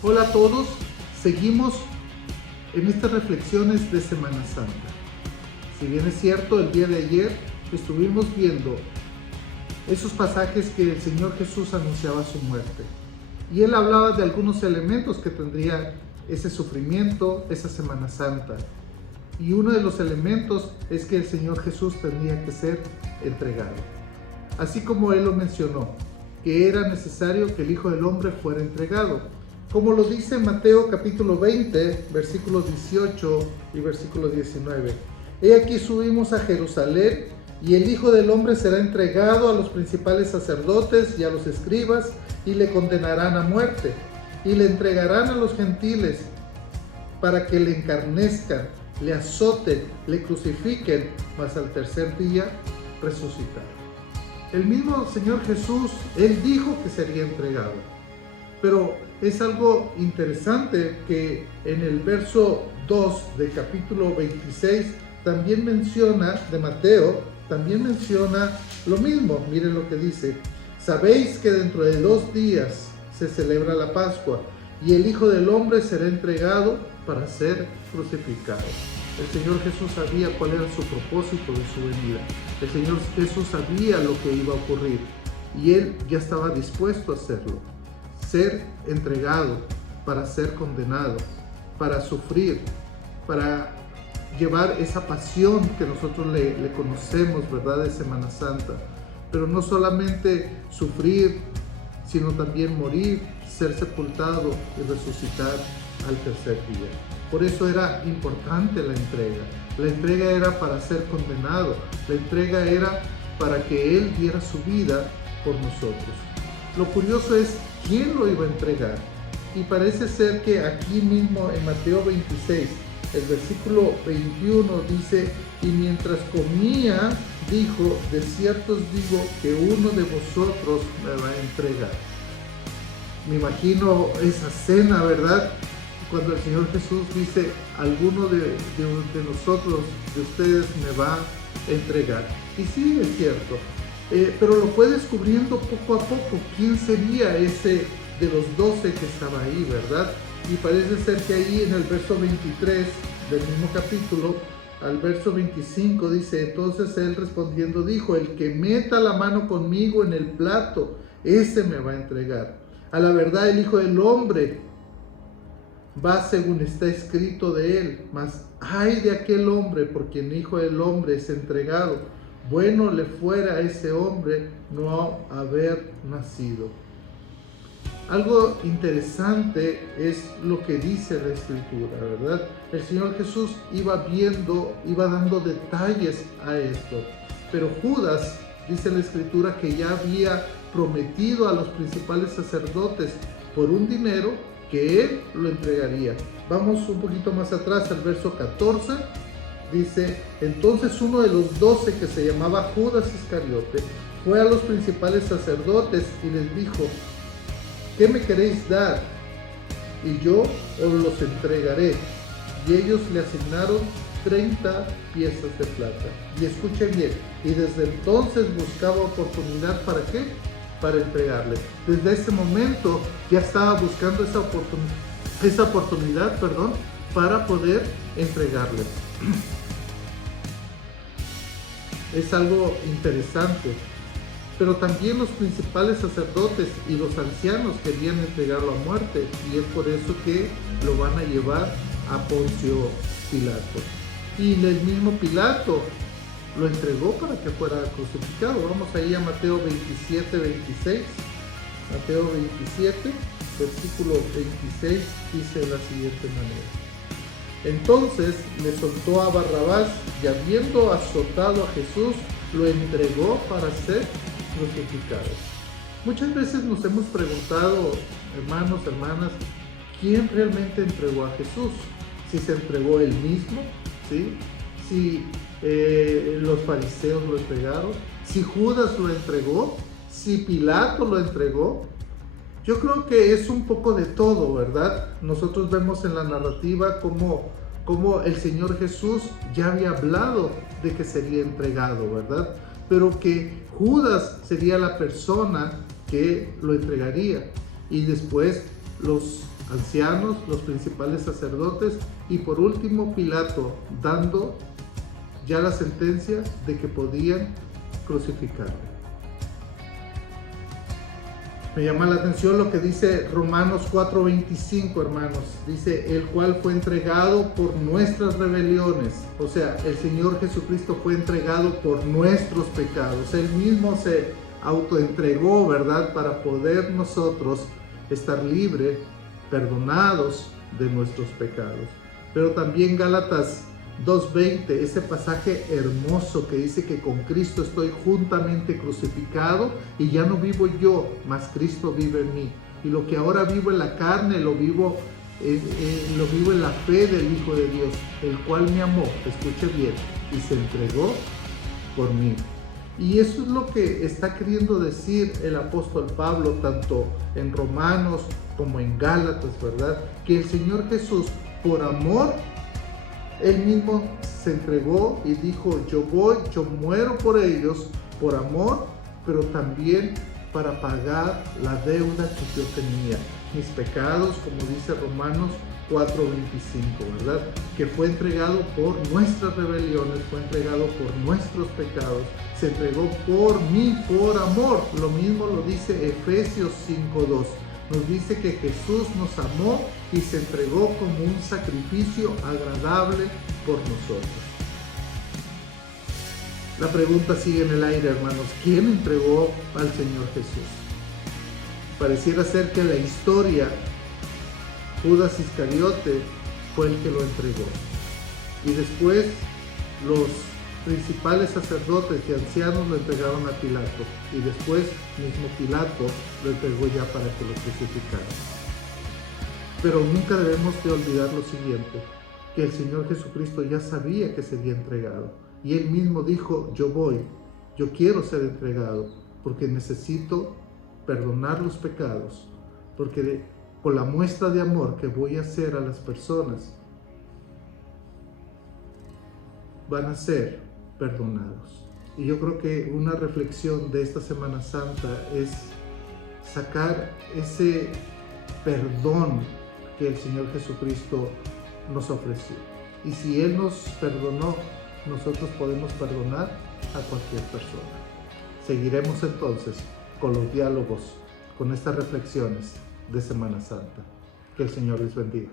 Hola a todos, seguimos en estas reflexiones de Semana Santa. Si bien es cierto, el día de ayer estuvimos viendo esos pasajes que el Señor Jesús anunciaba su muerte. Y Él hablaba de algunos elementos que tendría ese sufrimiento, esa Semana Santa. Y uno de los elementos es que el Señor Jesús tendría que ser entregado. Así como Él lo mencionó, que era necesario que el Hijo del Hombre fuera entregado. Como lo dice Mateo capítulo 20, versículos 18 y versículo 19. He aquí subimos a Jerusalén, y el Hijo del Hombre será entregado a los principales sacerdotes y a los escribas, y le condenarán a muerte, y le entregarán a los gentiles, para que le encarnezcan, le azoten, le crucifiquen, mas al tercer día resucitará. El mismo Señor Jesús, Él dijo que sería entregado. Pero es algo interesante que en el verso 2 del capítulo 26 también menciona, de Mateo, también menciona lo mismo. Miren lo que dice: sabéis que dentro de 2 días se celebra la Pascua, y el Hijo del Hombre será entregado para ser crucificado. El Señor Jesús sabía cuál era su propósito de su venida. El Señor Jesús sabía lo que iba a ocurrir, y Él ya estaba dispuesto a hacerlo. Ser entregado, para ser condenado, para sufrir, para llevar esa pasión que nosotros le conocemos, ¿verdad?, de Semana Santa. Pero no solamente sufrir, sino también morir, ser sepultado y resucitar al tercer día. Por eso era importante la entrega. La entrega era para ser condenado. La entrega era para que Él diera su vida por nosotros. Lo curioso es quién lo iba a entregar. Y parece ser que aquí mismo en Mateo 26, el versículo 21 dice: y mientras comía, dijo, de cierto os digo que uno de vosotros me va a entregar. Me imagino esa cena, ¿verdad? Cuando el Señor Jesús dice: alguno de nosotros, de ustedes, me va a entregar. Y sí, es cierto. Pero lo fue descubriendo poco a poco quién sería ese de los 12 que estaba ahí, ¿verdad? Y parece ser que ahí en el verso 23 del mismo capítulo, al verso 25 dice: entonces él respondiendo dijo: el que meta la mano conmigo en el plato, ese me va a entregar. A la verdad, el Hijo del Hombre va según está escrito de él, mas ay de aquel hombre por quien el Hijo del Hombre es entregado. Bueno le fuera a ese hombre no haber nacido. Algo interesante es lo que dice la Escritura, ¿verdad? El Señor Jesús iba viendo, iba dando detalles a esto. Pero Judas, dice la Escritura, que ya había prometido a los principales sacerdotes por un dinero que él lo entregaría. Vamos un poquito más atrás, al verso 14. Dice: entonces uno de los 12, que se llamaba Judas Iscariote, fue a los principales sacerdotes y les dijo: ¿qué me queréis dar? Y yo os los entregaré. Y ellos le asignaron 30 piezas de plata. Y escuchen bien, y desde entonces buscaba oportunidad, ¿para qué? Para entregarle. Desde ese momento ya estaba buscando esa oportunidad, para poder entregarle. Es algo interesante. Pero también los principales sacerdotes y los ancianos querían entregarlo a muerte, y es por eso que lo van a llevar a Poncio Pilato. Y el mismo Pilato lo entregó para que fuera crucificado. Vamos ahí a Mateo 27, 26. Mateo 27, versículo 26, dice de la siguiente manera: entonces le soltó a Barrabás, y habiendo azotado a Jesús, lo entregó para ser crucificado. Muchas veces nos hemos preguntado, hermanos, hermanas, ¿quién realmente entregó a Jesús? Si se entregó él mismo, ¿sí? Si los fariseos lo entregaron, si Judas lo entregó, si Pilato lo entregó. Yo creo que es un poco de todo, ¿verdad? Nosotros vemos en la narrativa cómo el Señor Jesús ya había hablado de que sería entregado, ¿verdad? Pero que Judas sería la persona que lo entregaría. Y después los ancianos, los principales sacerdotes y por último Pilato, dando ya la sentencia de que podían crucificarle. Me llama la atención lo que dice Romanos 4:25, hermanos. Dice, el cual fue entregado por nuestras rebeliones. O sea, el Señor Jesucristo fue entregado por nuestros pecados. Él mismo se autoentregó, ¿verdad? Para poder nosotros estar libres, perdonados de nuestros pecados. Pero también Gálatas 2:20, ese pasaje hermoso que dice que con Cristo estoy juntamente crucificado y ya no vivo yo, mas Cristo vive en mí. Y lo que ahora vivo en la carne, lo vivo en la fe del Hijo de Dios, el cual me amó, escuche bien, y se entregó por mí. Y eso es lo que está queriendo decir el apóstol Pablo, tanto en Romanos como en Gálatas, ¿verdad? Que el Señor Jesús, por amor, Él mismo se entregó y dijo, yo muero por ellos, por amor, pero también para pagar la deuda que yo tenía, mis pecados, como dice Romanos 4:25, ¿verdad? Que fue entregado por nuestras rebeliones, fue entregado por nuestros pecados, se entregó por mí, por amor. Lo mismo lo dice Efesios 5:2. Nos dice que Jesús nos amó y se entregó como un sacrificio agradable por nosotros. La pregunta sigue en el aire, hermanos. ¿Quién entregó al Señor Jesús? Pareciera ser que la historia, Judas Iscariote fue el que lo entregó. Y después los principales sacerdotes y ancianos lo entregaron a Pilato. Y después mismo Pilato lo entregó ya para que lo crucificaran. Pero nunca debemos de olvidar lo siguiente, que el Señor Jesucristo ya sabía que sería entregado. Y Él mismo dijo, yo quiero ser entregado, porque necesito perdonar los pecados, porque por la muestra de amor que voy a hacer a las personas, van a ser perdonados. Y yo creo que una reflexión de esta Semana Santa es sacar ese perdón que el Señor Jesucristo nos ofreció. Y si Él nos perdonó, nosotros podemos perdonar a cualquier persona. Seguiremos entonces con los diálogos, con estas reflexiones de Semana Santa. Que el Señor les bendiga.